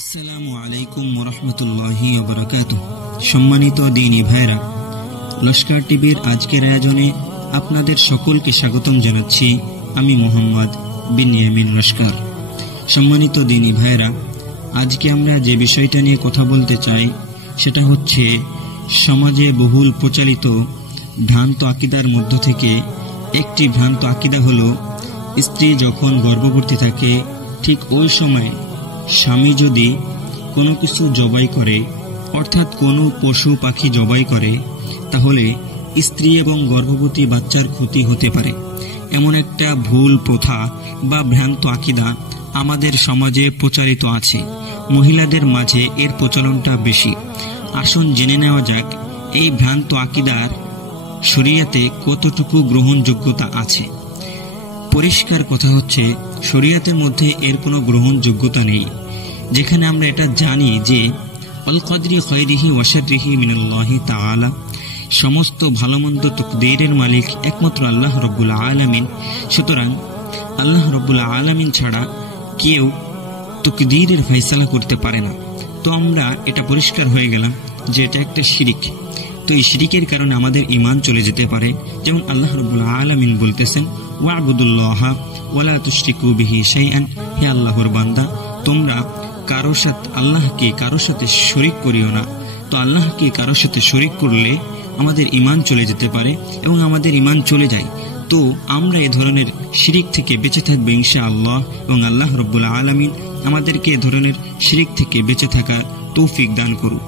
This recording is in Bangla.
আসসালামু আলাইকুম ওয়া রাহমাতুল্লাহি ওয়া বারাকাতুহু। সম্মানিত দ্বীনী ভাইরা, লস্কর টিভির আজকের আয়োজনে আপনাদের সকলকে স্বাগতম জানাচ্ছি। আমি মোহাম্মদ বিনিয়ামিন লস্কর। সম্মানিত দ্বীনী ভাইরা, আজকে আমরা যে বিষয়টা নিয়ে কথা বলতে চাই সেটা হচ্ছে সমাজে বহুল প্রচলিত ভ্রান্ত আকীদার মধ্য থেকে একটি ভ্রান্ত আকীদা হলো, স্ত্রী যখন গর্ভবতী থাকে ঠিক ওই সময় স্বামী যদি কোনো কিছু জবাই করে, অর্থাৎ কোনো পশু পাখি জবাই করে, তাহলে স্ত্রী এবং গর্ভবতী বাচ্চার ক্ষতি হতে পারে। এমন একটা ভুল প্রথা বা ভ্রান্ত আকীদা আমাদের সমাজে প্রচারিত আছে। মহিলাদের মাঝে এর প্রচলনটা বেশি। আসুন জেনে নেওয়া যাক এই ভ্রান্ত আকীদার শরীয়তে কতটুকু গ্রহণযোগ্যতা আছে। পরিষ্কার কথা হচ্ছে, শরীয়তের মধ্যে এর কোনো গ্রহণযোগ্যতা নেই। যেখানে আমরা এটা জানি যে আল কদরি খায়রিহি ওয়া শাররিহি মিনাল্লাহি তাআলা, সমস্ত ভালোমন্দ তাকদীরের মালিক একমাত্র আল্লাহ রাব্বুল আলামিন। সুতরাং আল্লাহ রাব্বুল আলামিন ছাড়া কেউ তাকদীরের ফয়সালা করতে পারে না। তো আমরা এটা পরিষ্কার হয়ে গেলাম যে এটা একটা শিরিক। তো এই শিরিকের কারণে আমাদের ঈমান চলে যেতে পারে। যেমন আল্লাহ রাব্বুল আলামিন বলতেছেন, ওয়া'বুদুল্লাহা ওয়া লা তুশরিকু বিহি শাইআন, হে আল্লাহর বান্দা, তোমরা আল্লাহকে কারোর সাথে শরীক করিও না। তো আল্লাহকে কারোর সাথে শরীক করলে আমাদের ঈমান চলে যেতে পারে এবং আমাদের ঈমান চলে যায়। তো আমরা এ ধরনের শিরিক থেকে বেঁচে থাকবো ইনশাআল্লাহ, এবং আল্লাহ রাব্বুল আলামিন আমাদেরকে এ ধরনের শিরিক থেকে বেঁচে থাকার তৌফিক দান করুক।